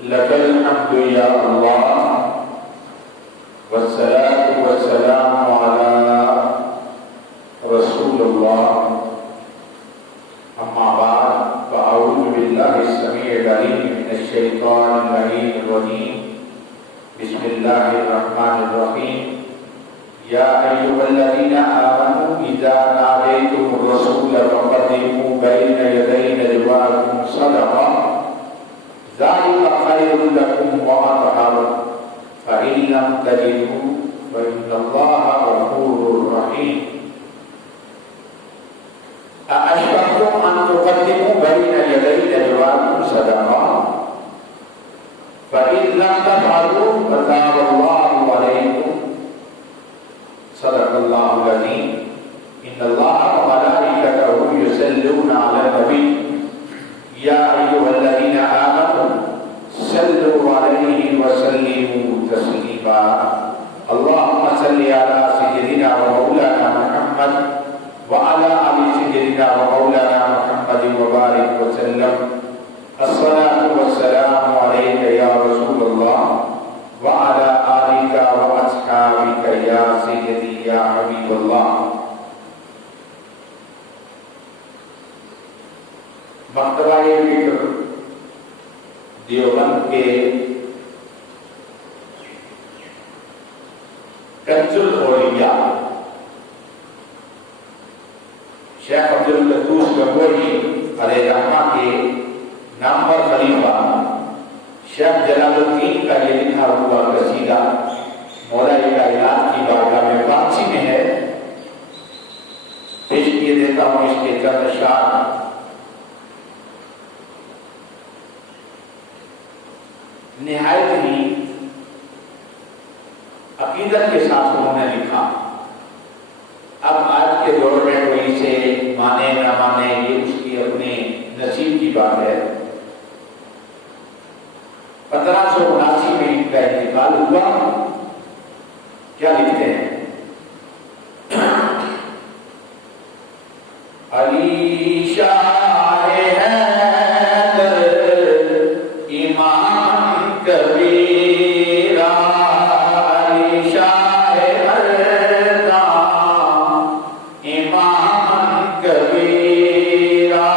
لك الحمد يا الله والصلاة والسلام على رسول الله أما بعد فأعوذ بالله السميع العليم من الشيطان اللعين الرجيم بسم الله الرحمن الرحيم يا أيها الذين آمنوا إذا ناديتم الرسول فقدموا بين يدي نجواكم صدقة ذلك خير لكم وأطهر فإن لم تجدوا فإن الله غفور رحيم أأشفقتم أن تقدموا بين يدي نجواكم صدقة فإن لم تفعلوا فتاب الله عليكم صدق الله العظيم إن الله وملائكته يصلون على النبي يا أيها الذين آمنوا صلوا عليه وسلموا تسليما اللهم صل على سيدنا ومولانا محمد وعلى آل سيدنا ومولانا محمد وبارك وسلم الصلاة والسلام عليك يا رسول الله وعلى آلك وأصحابك يا سيدي يا حبيب الله مکتبہ فکر دیوبند کے کنز الاولیاء شیخ عبدالقدوس گنگوہی علیہ رحمہ کے نامور خلیفہ شیخ جلال الدین کا یہ لکھا ہوا قصیدہ مولا کائنات کی بارگاہ میں فارسی میں ہے، پیش کیے دیتا ہوں اس کے چند اشعار۔ نہایت ہی عقیدت کے ساتھ انہوں نے لکھا۔ اب آج کے دور میں کوئی اسے مانے نہ مانے یہ اس کی اپنے نصیب کی بات ہے۔ 1579 میں ان کا انتقال ہوا۔ کیا لکھتے ہیں؟ علی شاہ حیدر امام کبیرہ، علی شاہ حیدر امام کبیرہ،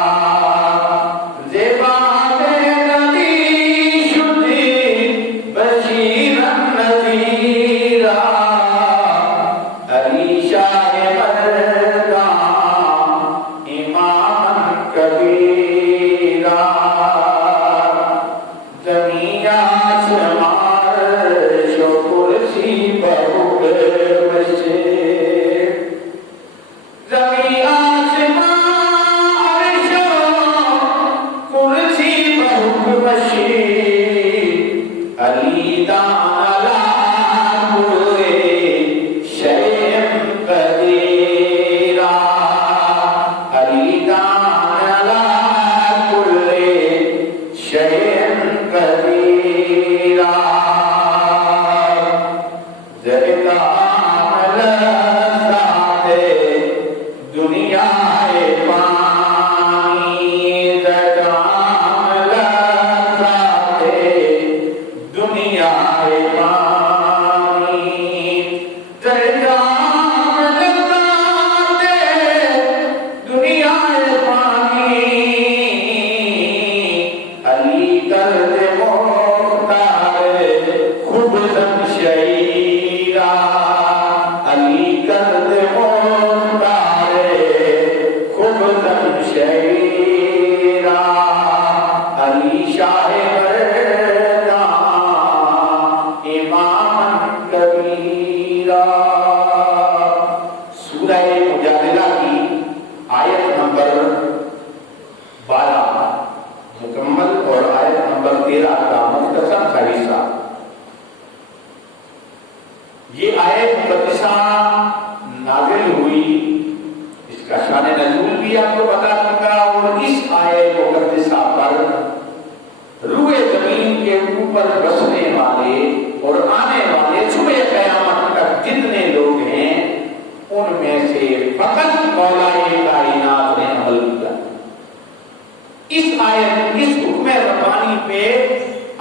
اس آیت اس حکم ربانی پہ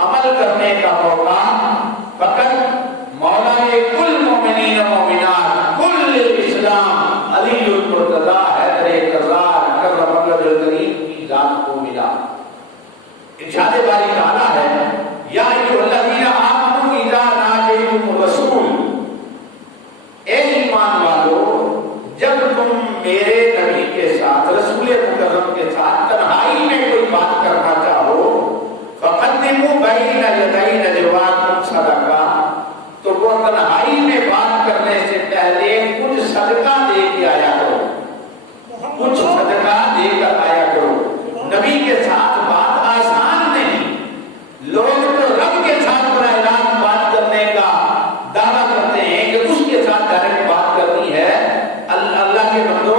عمل کرنے کا موقع فقط مولا کل مومنین و مومنات کل اسلام علی المرتضی حیدر کرار کرم اللہ کریم کی ذات کو ملا۔ ارشاد باری تعالیٰ ہے یا ایھا الذین آمنوا اذا ناجیتم الرسول، اے ایمان والو جب تم میرے نبی کے ساتھ رسول مکرم کے ساتھ تنہائی میں کوئی بات کرنا چاہو فقدموا بین یدی نجواکم صدقہ، تو وہ تنہائی میں بات کرنے سے پہلے کچھ صدقہ دے کے آیا کرو، کچھ صدقہ دے کر آیا کرو۔ نبی کے ساتھ بات آسان نہیں، لوگ تو رب کے ساتھ براہ راست بات کرنے کا دعویٰ کرتے ہیں کہ اس کے ساتھ ڈائریکٹ بات کرنی ہے۔ اللہ کے بندو،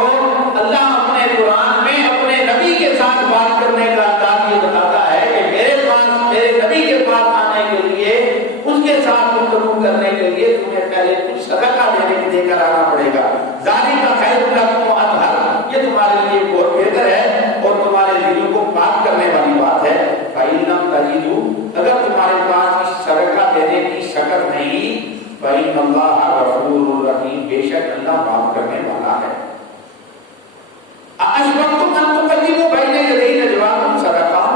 اللہ اپنے قرآن میں اپنے نبی کے ساتھ بات کرنے کا انداز یہ بتاتا ہے کہ میرے پاس میرے نبی کے پاس آنے کے لیے اس کے ساتھ گفتگو کرنے کے لیے تمہیں پہلے کچھ صدقہ دے کر آنا پڑے گا۔ ذالک خیر لکم واطہر، یہ تمہارے لیے بہت بہتر ہے اور تمہارے دلوں کو پاک کرنے والی بات ہے۔ فَإِن لَّمْ تَجِدُوا، اگر تمہارے پاس اس صدقہ دینے کی شکل نہیں، فَإِنَّ اللَّهَ غَفُورٌ رَحِيمٌ، بے شک اللہ معاف کرنے والا ہے۔ أَأَشْفَقْتُمْ أَن تُقَدِّمُوا بَيْنَ يَدَيْ نَجْوَاكُمْ صَدَقَةً،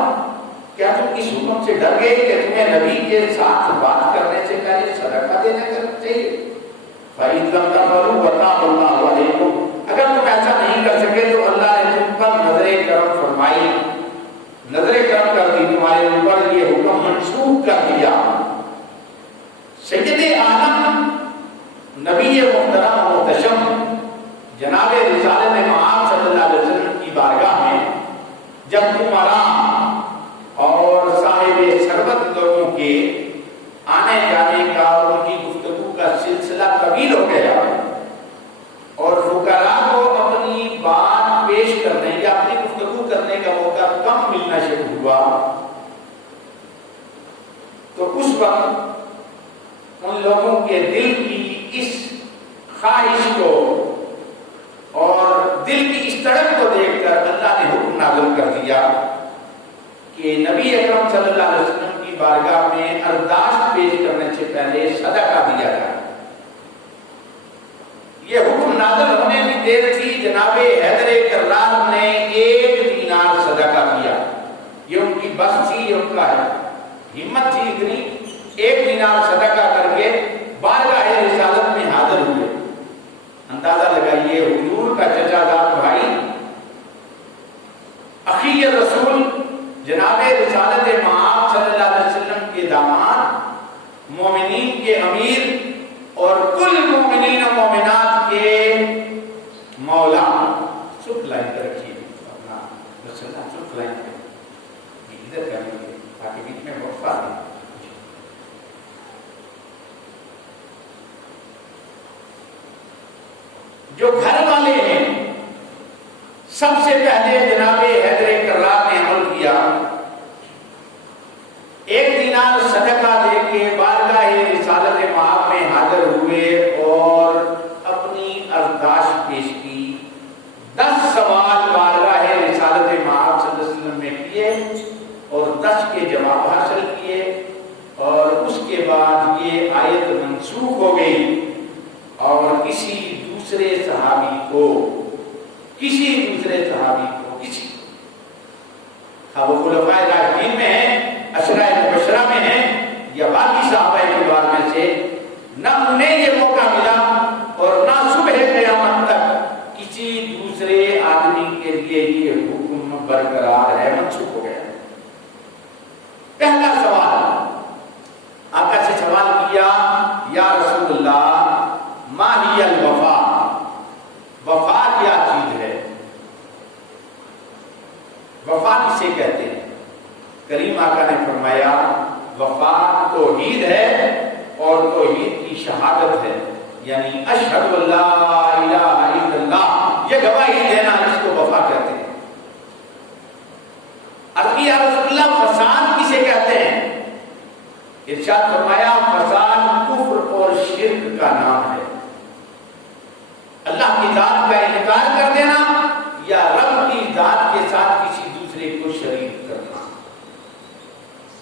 کیا تم اس حکم سے ڈر گئے کہ تمہیں نبی کے ساتھ بات کرنے سے پہلے صدقہ دینا چاہیے؟ فَإِن لَّمْ تَفْعَلُوا وَتَابَ اللَّهُ عَلَيْكُمْ، اگر تم ایسا نہیں کر سکے تو اللہ نے تم پر نظر کرم فرمائی، نظر کرم کر دی، تمہارے اوپر یہ حکم منسوخ کر دیا۔ سید عالم نبی محترم محتشم جناب رسالت مآب صلی اللہ علیہ وسلم کی بارگاہ میں جب عمراء اور صاحب ثروت لوگوں کے آنے جانے کا اور ان کی گفتگو کا سلسلہ طویل ہو گیا اور فقراء کو اپنی بات پیش کرنے یا اپنی گفتگو کرنے کا موقع کم ملنا شروع ہوا، تو اس وقت ان لوگوں کے دل کی اس خواہش کو اور دل کی اس تڑپ کو دیکھ کر اللہ نے حکم نازل کر دیا کہ نبی اکرم صلی اللہ علیہ وسلم کی بارگاہ میں ارداش پیش کرنے سے پہلے صدقہ دیا جائے۔ یہ حکم نازل ہونے میں دیر تھی، جناب حیدر کرار نے 1 دینار صدقہ کیا، یہ ان کی بس تھی، یہ ان کا ہے ہمت تھی اتنی، 1 دینار صدقہ کر کے بارگاہ رسالت میں حاضر ہوئے۔ اندازہ لگائیے حضور کا چچا زاد بھائی اخی رسول جناب رسالت مآب صلی اللہ علیہ وسلم کے داماد، مومنین کے امیر اور کل مومنین و مومنات کے مولا، سکھ لائن پر رکھیے اپنا مسئلہ، سکھ لائن پر ادھر کریں گے تاکہ بیچ میں وقفہ دیں۔ جو گھر والے ہیں سب سے پہلے جناب حیدر کرار نے عمل کیا، 1 دینار صدقہ دے کے بارگاہ رسالت مآب میں حاضر ہوئے اور اپنی ارداش پیش کی۔ 10 سوال بارگاہ رسالت مآب صلی اللہ علیہ وسلم میں کیے اور 10 کے جواب حاصل کیے، اور اس کے بعد یہ آیت منسوخ ہو گئی اور کسی دوسرے صحابی کو وہ خلفائے راشدین میں ہیں، عشرہ مبشرہ میں ہیں یا باقی صحابہ کبار میں سے، نہ انہیں یہ موقع ملا اور نہ صبح قیامت تک کسی دوسرے آدمی کے لیے یہ حکم برقرار ہے، منسوخ ہو گیا۔ پہلا سوال آقا سے سوال کیا، یا رسول اللہ ما ہی الوفا، وفا کیا چیز ہے، وفا کسے کہتے ہیں؟ کریم آقا نے فرمایا وفا توحید ہے اور توحید کی شہادت ہے، یعنی اشہد ان لا الہ الا اللہ، یہ گواہی دینا اس کو وفا کہتے ہیں۔ یا رسول اللہ فساد کسے کہتے ہیں؟ ارشاد فرمایا فساد کفر اور شرک کا نام ہے، اللہ کی ذات کا انکار کر دینا یا رب کی ذات کے ساتھ کسی دوسرے کو شریک کرنا۔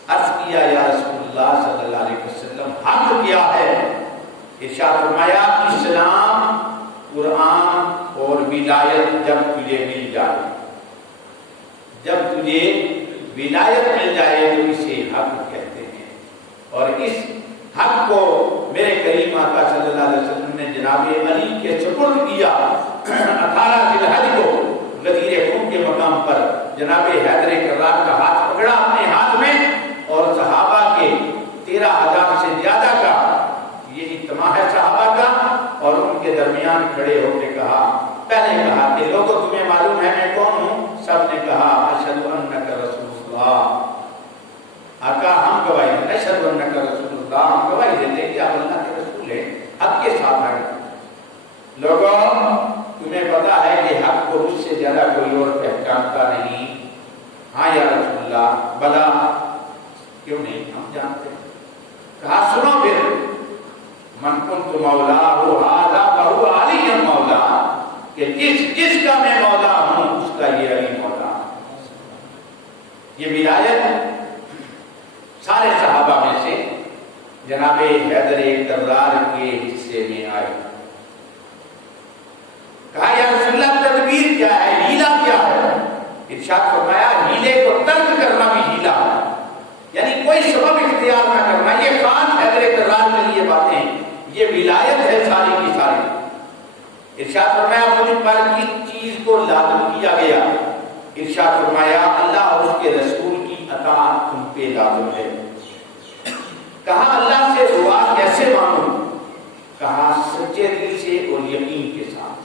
عرض کیا یا رسول اللہ صلی اللہ علیہ وسلم حق کیا ہے؟ ارشاد فرمایا اسلام، قرآن اور ولایت جب تجھے مل جائے، جب تجھے ولایت مل جائے تو اسے حق کہتے ہیں۔ اور اس حق کو میرے کریم آقا صلی اللہ علیہ وسلم نے جناب علی کے سپرد کیا 18 ذی الحج کو غدیر خون کے مقام پر جناب حیدر کرار کا ہاتھ پکڑا اپنے ہاتھ میں، اور صحابہ کے 13,000 سے زیادہ کا یہ اجتماع ہے صحابہ کا، اور ان کے درمیان کھڑے ہو کے کہا، پہلے کہا کہ لوگوں تمہیں معلوم ہے میں کون ہوں؟ سب نے کہا اشہد انک رسول اللہ۔ آقا ہم گواہی دیتے ہیں، اشہد انک رسول اللہ، ہم گواہی دیتے ہیں کہ آپ اللہ کے رسول ہیں، حق کے ساتھ آئے۔ لوگوں تمہیں پتا ہے کہ حق کو اس سے زیادہ کوئی اور پہچانتا نہیں؟ ہاں یا رسول اللہ، بلا، کیوں نہیں، ہم جانتے ہیں۔ کہا سنو پھر، من کنت مولا ھذا فہو علی مولا، کہ جس کا میں مولا ہوں اس کا یہ علی مولا۔ یہ ولایت سارے صحابہ میں سے جناب حیدر کرار کے حصے میں آئی۔ کہا یا رسول اللہ تدبیر کیا ہے، ہیلا کیا ہے؟ ارشاد فرمایا ہیلے کو ترک کرنا بھی ہیلا ہے، یعنی کوئی سبب اختیار نہ کرنا۔ یہ خاص حیدر کرار کے لیے باتیں، یہ ولایت ہے ساری کی ساری۔ ارشاد فرمایا مجھ پر کس چیز کو لازم کیا گیا؟ ارشاد فرمایا اللہ اور اس کے رسول کی اطاعت تم پہ لازم ہے۔ کہا اللہ سے دعا کیسے مانوں؟ کہا سچے دل سے اور یقین کے ساتھ،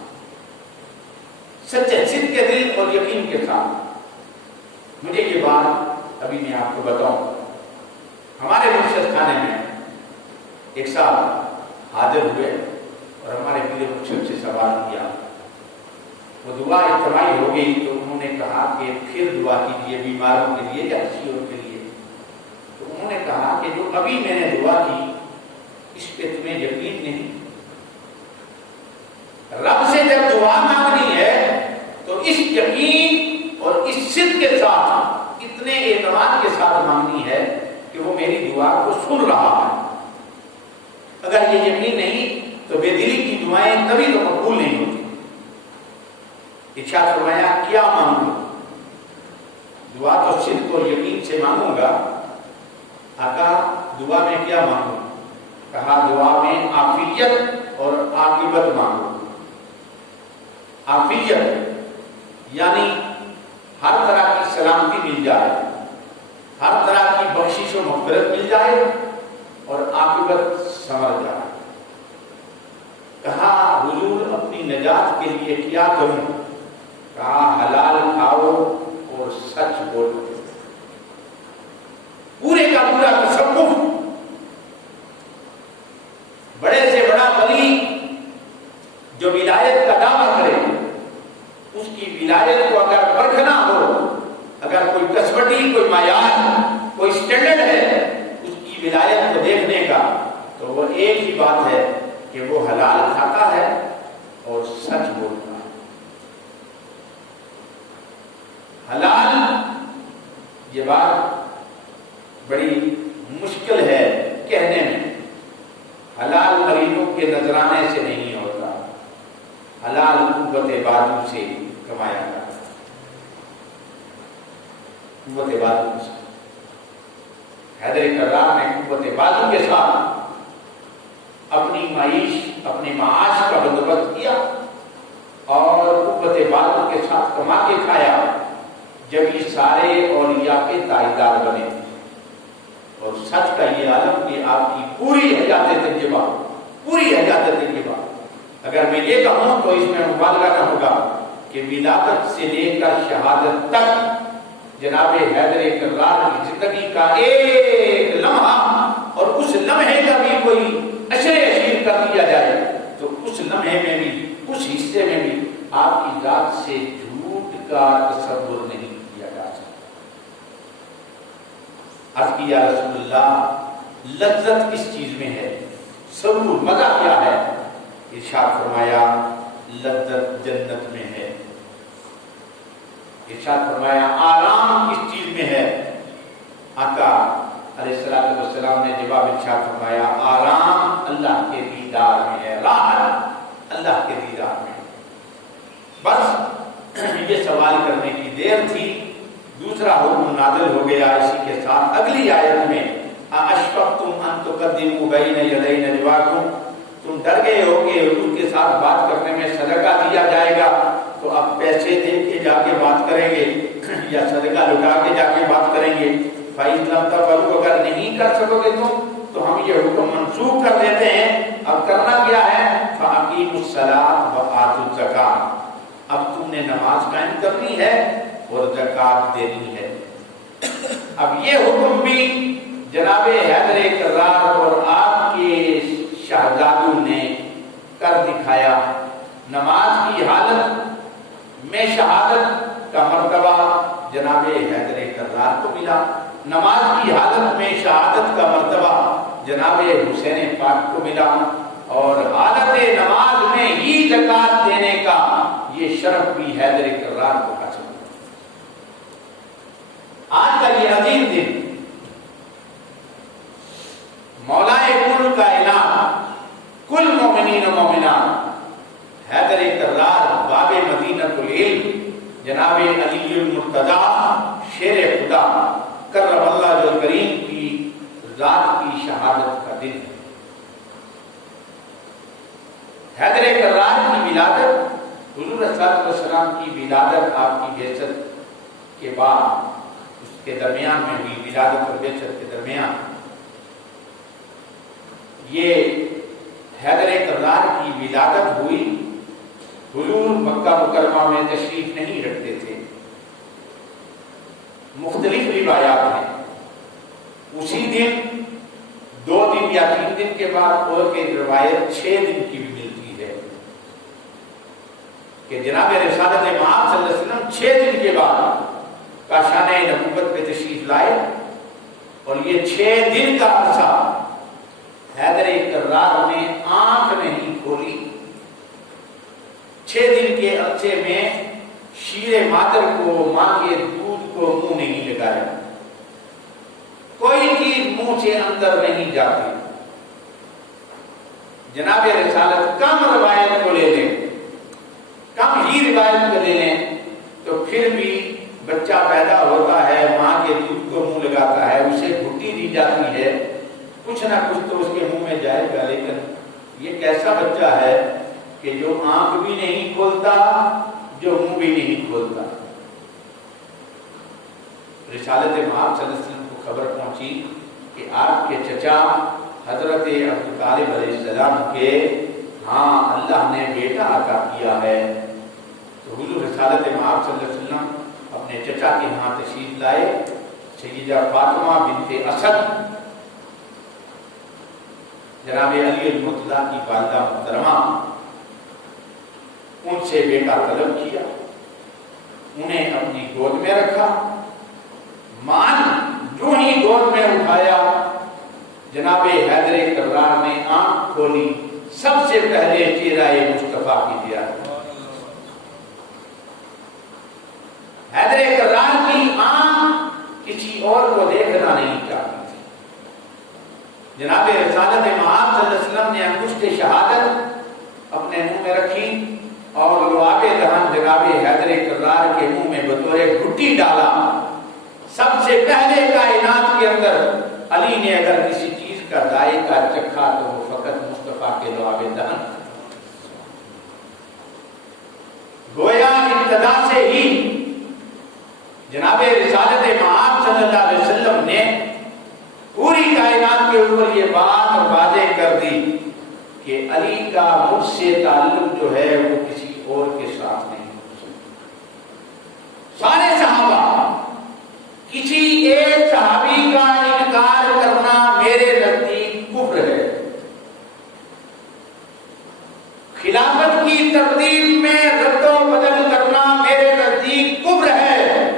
سچے صدق کے دل اور یقین کے ساتھ۔ مجھے یہ بات ابھی میں آپ کو بتاؤں، ہمارے مرشد خانے میں ایک صاحب حاضر ہوئے اور ہمارے پیر مرشد سے سوال کیا، وہ دعا اجتماعی ہو گئی تو انہوں نے کہا کہ پھر دعا کیجیے بیماروں کے لیے یا کسی اور کے لیے۔ تو انہوں نے کہا کہ جو ابھی میں نے دعا کی اس پہ تمہیں یقین نہیں؟ رب سے جب دعا مانگنی ہے تو اس یقین اور اس صدق کے ساتھ، اتنے اعتماد کے ساتھ مانگنی ہے کہ وہ میری دعا کو سن رہا ہے۔ اگر یہ یقین نہیں تو بے دلی کی دعائیں کبھی تو قبول نہیں ہوتی۔ ارشاد فرمایا کیا مانگوں؟ دعا تو صدق اور یقین سے مانگوں گا۔ آقا دعا میں کیا مانگوں؟ کہا دعا میں عافیت اور عاقبت مانگو۔ عافیت یعنی ہر طرح کی سلامتی مل جائے، ہر طرح کی بخشش و مغفرت مل جائے، اور عاقبت سنور جائے۔ کہا حضور اپنی نجات کے لیے کیا کروں؟ کہا حلال کھاؤ اور سچ بولو۔ پورے کا پورا تصوف، بڑے سے بڑا ولی جو ولایت کا دعویٰ کرے، اس کی ولایت کو اگر پرکھنا ہو، اگر کوئی کسوٹی، کوئی معیار، کوئی سٹینڈرڈ ہے اس کی ولایت کو دیکھنے کا، تو وہ ایک ہی بات ہے کہ وہ حلال کھاتا ہے اور سچ بولتا ہے۔ حلال، یہ بات بڑی مشکل ہے کہنے میں۔ حلال مریضوں کے نذرانے سے نہیں ہوتا، حلال قوت بازو سے کمایا جاتا ہے، قوت بازو سے۔ حیدر کرار نے قوت بازو کے ساتھ اپنی معیش، اپنے معاش کا بندوبست کیا اور قوت بازو کے ساتھ کما کے کھایا۔ جب یہ سارے اولیاء کے تائیدار بنے، اور سچ کا یہ عالم کہ آپ کی پوری حیات تجربہ، پوری حیات تجربہ، اگر میں یہ کہوں تو اس میں مبالغہ نہ ہوگا کہ ولادت سے لے کر شہادت تک جناب حیدر کرار کی زندگی کا ایک لمحہ، اور اس لمحے کا بھی کوئی اشر اشیر کر دیا جائے تو اس لمحے میں بھی، اس حصے میں بھی آپ کی ذات سے جھوٹ کا تصور نہیں کیا جا سکتا۔ عرض کیا رسول اللہ لذت کس چیز میں ہے، سرور مزہ کیا ہے؟ ارشاد فرمایا لذت جنت میں ہے۔ ارشاد فرمایا آرام کس چیز میں ہے؟ آقا علیہ السلام نے ارشاد فرمایا آرام اللہ کے دیدار میں ہے، راحت اللہ کے دیدار میں ہے۔ بس یہ سوال کرنے کی دیر تھی، دوسرا حکم نازل ہو گیا اسی کے ساتھ اگلی آیت میں، اَأَشْفَقْتُمْ أَن تُقَدِّمُوا بَيْنَ يَدَيْ نَجْوَاكُمْ، تم ڈر گئے ہو کہ حضور کے ساتھ بات کرنے میں صدقہ دیا جائے گا تو اب پیسے دے کے جا کے بات کریں گے یا صدقہ لٹا کے جا کے بات کریں گے۔ فَإِن لَمْ تَفْعَلُوا، اگر نہیں کر سکو گے تم تو ہم یہ حکم منسوخ کر دیتے ہیں۔ اب کرنا کیا ہے؟ فَأَقِيمُوا الصَّلَاةَ وَآتُوا الزَّكَاةَ، اب تم نے نماز قائم کرنی ہے اور زکات دینی ہے۔ اب یہ حکم بھی جناب حیدر کرار اور آپ کے شہزادوں نے کر دکھایا۔ نماز کی حالت میں شہادت کا مرتبہ جناب حیدر کرار کو ملا، نماز کی حالت میں شہادت کا مرتبہ جناب حسین پاک کو ملا، اور حالت نماز میں ہی زکات دینے کا یہ شرف بھی حیدر کرار کو حاصل ہوا۔ آج کا یہ عظیم دن مولا کل کائنات، کل مومنین و مومنات، حیدر کرار باب مدینۃ العلم جناب علی المرتضی شیر خدا کرم اللہ وجہہ الکریم کی ذات کی شہادت کا دن ہے۔ حیدر کرار کی ولادت، حضور صلی اللہ علیہ وسلم کی ولادت آپ کی بعثت کے بعد اس کے درمیان میں ہوئی، ولادت اور بعثت کے درمیان یہ حیدر کرار کی ولادت ہوئی۔ حضور مکہ مکرمہ میں تشریف نہیں رکھتے تھے، مختلف روایات ہیں، اسی دن 2 دن یا 3 دن کے بعد، اور ایک روایت 6 دن کی بھی ملتی ہے کہ جناب رسالت مآب صلی اللہ علیہ وسلم 6 دن کے بعد کاشانہ نبوت پہ تشریف لائے، اور یہ 6 دن کا عرصہ حیدر کرار نے آنکھ نہیں کھولی۔ 6 دن کے عرصے میں شیر مادر کو، ماں کے دودھ کو منہ نہیں لگایا، کوئی چیز منہ سے اندر نہیں جاتی۔ جناب رسالت کم روایت کو لے لیں، کم ہی روایت کو لے لیں تو پھر بھی بچہ پیدا ہوتا ہے، ماں کے دودھ کو منہ لگاتا ہے، اسے گھٹی دی جاتی ہے، کچھ نہ کچھ تو اس کے منہ میں جائے گا، لیکن یہ کیسا بچہ ہے کہ جو آنکھ بھی نہیں کھولتا، جو منہ بھی نہیں کھولتا۔ رسالت مآب صلی اللہ علیہ وسلم کو خبر پہنچی کہ آپ کے چچا حضرت ابو طالب علیہ السلام کے ہاں اللہ نے بیٹا عطا کیا ہے، تو حضور رسالت مآب صلی اللہ علیہ وسلم اپنے چچا کے ہاں تشریف لائے۔ سیدہ فاطمہ بنت اسد جناب علی المرتضی کی والدہ محترمہ، ان سے بیٹا طلب کیا، انہیں اپنی گود میں رکھا، ماں جو ہی گود میں اٹھایا جناب حیدر کرار نے آنکھ کھولی، سب سے پہلے چہرہ مصطفیٰ کی زیارت۔ حیدر کرار کی آنکھ کسی اور کو دیکھنا نہیں چاہتی تھی۔ جناب رسالت مآب صلی اللہ علیہ وسلم نے انگشت شہادت اپنے منہ میں رکھی اور لعاب دہن جناب حیدر کرار کے منہ میں بطور گھٹی ڈالا۔ سب سے پہلے کائنات کے اندر علی نے اگر کسی چیز کا ذائقہ چکھا تو وہ فقط مصطفیٰ کے لعاب دہن، گویا ابتدا سے ہی جناب رسالت مآب صلی اللہ علیہ وسلم نے پوری کائنات کے اوپر یہ بات واضح کر دی کہ علی کا مجھ سے تعلق جو ہے وہ کسی اور کے ساتھ نہیں ہو سکتا۔ سارے صحابہ، کسی ایک صحابی کا انکار کرنا میرے نزدیک کفر ہے۔ خلافت کی ترتیب میں رد و بدل کرنا میرے نزدیک کفر ہے۔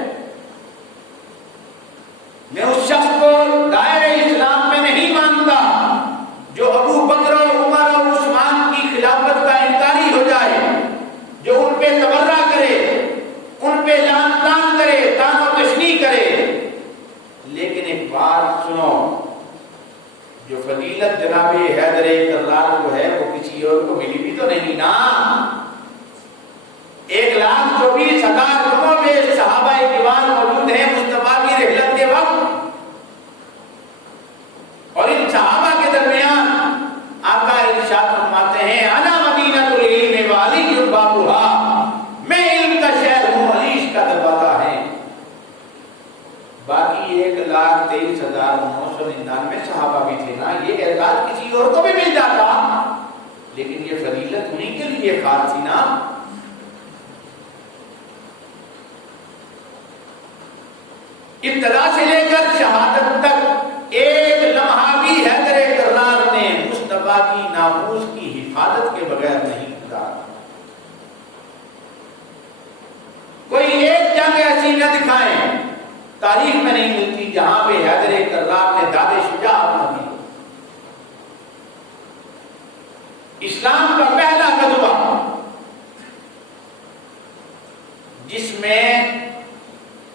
میں اس شخص کو دائرہ اسلام میں نہیں مانتا جو ابو بکر و عمر اور عثمان کی خلافت کا انکاری ہو جائے، جو ان پہ تبرہ کرے، ان پہ لعن طعن کرے، طعن و تشنیع کرے۔ لیکن ایک بات سنو، جو فضیلت جناب حیدر کرار کو ہے وہ کسی اور کو ملی بھی تو نہیں نا۔ 1,24,000 کم و بیش صحابہ کرام موجود ہیں مصطفیٰ کی رحلت کے وقت، اور ان صحابہ کے درمیان آقا ارشاد فرماتے ہیں انا مدینۃ العلم وعلی بابها، میں علم کا شہر ہوں، علی اس کا دروازہ ہے۔ باقی 1,23,999 صحابہ بھی تھے نا، یہ اعزاز کسی اور کو بھی مل جاتا، لیکن یہ فضیلت انہیں کے لیے خاص تھی نا۔ ابتدا سے لے کر شہادت تک ایک لمحہ بھی حیدر کرار نے مصطفیٰ کی ناموس کی حفاظت کے بغیر نہیں گزارا۔ کوئی ایک جنگ ایسی نہ دکھائیں، تاریخ میں نہیں ملتی جہاں پہ حیدر کرار نے داد شجاعت نہ دی۔ اسلام کا پہلا غزوہ جس میں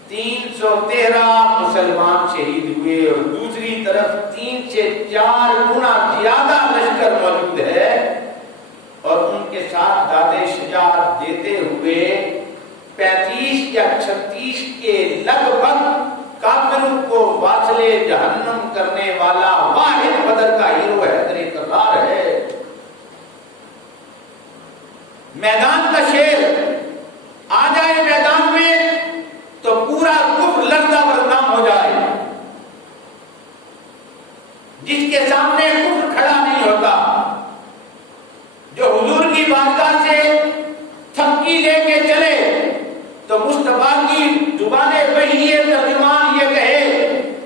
313 مسلمان شہید ہوئے اور دوسری طرف 3 سے 4 گنا زیادہ لشکر موجود ہے، اور ان کے ساتھ داد شجاعت دیتے ہوئے 35 یا 36 کے لگ بھگ کافروں کو واصل جہنم کرنے والا واحد بدر کا ہیرو حیدر کرار ہے۔ میدان کا شیر آ جائے میدان میں تو پورا کفر لرزہ برہم ہو جائے، جس کے سامنے کفر کھڑا نہیں ہوتا، جو حضور کی بارگاہ سے تھپکی لے کے چلے تو مصطفیٰ کی زبان وحی ترجمان یہ کہے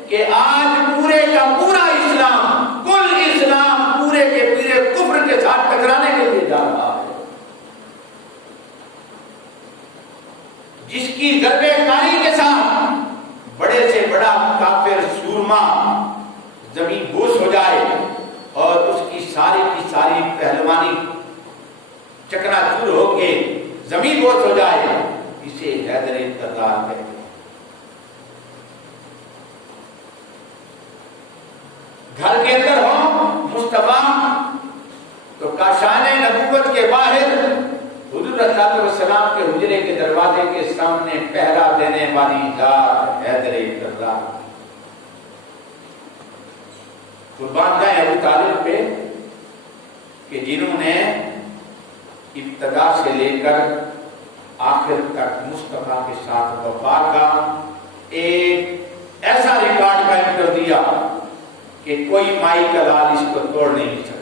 کہ آج پورے کا پورا اسلام، کل اسلام پورے کے پورے کفر کے ساتھ ٹکرانے کے لیے جا رہا ہے۔ جس کی ضربے کاری کے ساتھ بڑے سے بڑا کافر سورما زمین بوس ہو جائے اور اس کی ساری پہلوانی چکنا چور ہو کے زمین بوس ہو جائے، اسے حیدر کرار کہتے ہیں۔ گھر کے اندر ہو مصطفیٰ تو کاشان نبوت کے باہر حضور صلی اللہ علیہ وسلم کے حجرے کے دروازے کے سامنے پہرا دینے والی ذات حیدر کرار۔ قربان جائیں ابو طالب پہ کہ جنہوں نے ابتدا سے لے کر آخر تک مصطفیٰ کے ساتھ وفا کا ایک ایسا ریکارڈ قائم کر دیا کہ کوئی مائی کا لال اس کو توڑ نہیں سکتا۔